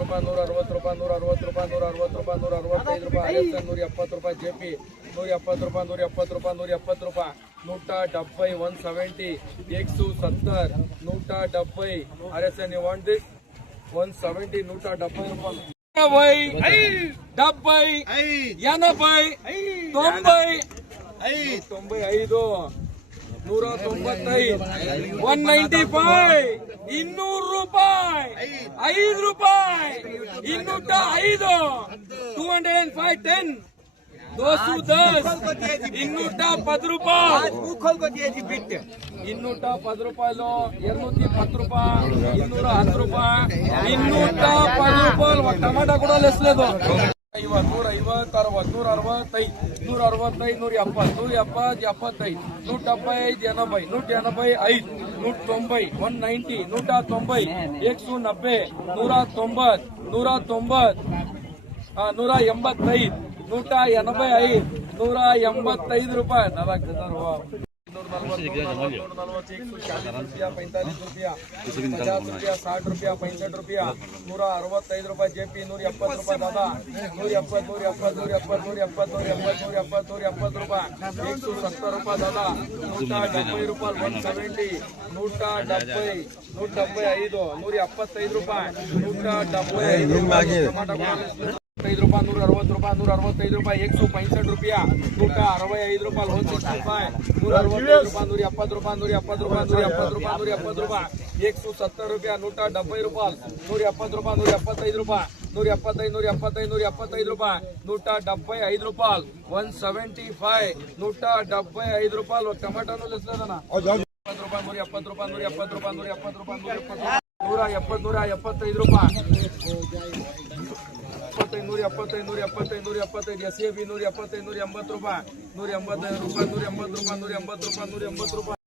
ರೂಪಾಯಿ 160 ರೂಪಾಯಿ 160 ರೂಪಾಯಿ 160 ರೂಪಾಯಿ 165 ರೂಪಾಯಿ RSN 170 ರೂಪಾಯಿ JP 170 ರೂಪಾಯಿ 170 ರೂಪಾಯಿ 170 ರೂಪಾಯಿ 170 170 170 170 RSN you want this 170 170 ರೂಪಾಯಿ 70 80 90 95 195 200 ರೂಪಾಯಿ 5 ರೂಪಾಯಿ 205 205 10 210 210 ರೂಪಾಯಿ 210 ರೂಪಾಯಿಲು 210 ರೂಪಾಯಿ 210 ರೂಪಾಯಿ 210 ರೂಪಾಯಿ ಟಮಾಟಾ ಕೂಡ ಲೆಸ್ಲೇದು 150 160 165 165 170 170 175 175 180 190 190 190 190 190 185 185 ರೂಪಾಯಿ 4 140 140 140 45 ರೂಪಾಯಿ 50 ರೂಪಾಯಿ 60 ರೂಪಾಯಿ 65 ರೂಪಾಯಿ 165 ರೂಪಾಯಿ JP 170 ರೂಪಾಯಿ ದಾದಾ 170 ರೂಪಾಯಿ 170 ರೂಪಾಯಿ ದಾದಾ 170 ರೂಪಾಯಿ 170 175 175 ರೂಪಾಯಿ 175 5 ರೂಪಾಯಿ 160 ರೂಪಾಯಿ 165 ರೂಪಾಯಿ 165 ರೂಪಾಯಿ 165 ರೂಪಾಯಿ 165 ರೂಪಾಯಿ 170 ರೂಪಾಯಿ 170 ರೂಪಾಯಿ 170 ರೂಪಾಯಿ 170 ರೂಪಾಯಿ 170 ರೂಪಾಯಿ 170 ರೂಪಾಯಿ 175 ರೂಪಾಯಿ 175 ರೂಪಾಯಿ 175 ರೂಪಾಯಿ 175 175 ರೂಪಾಯಿ ಟಮಾಟೋನು ಲೆಸ್ಸದನ 170 ರೂಪಾಯಿ 170 ರೂಪಾಯಿ 170 ರೂಪಾಯಿ 170 ರೂಪಾಯಿ 175 SAB 175 180 ರೂಪಾಯಿ 180 ರೂಪಾಯಿ 180 ರೂಪಾಯಿ 180 ರೂಪಾಯಿ 180 ರೂಪಾಯಿ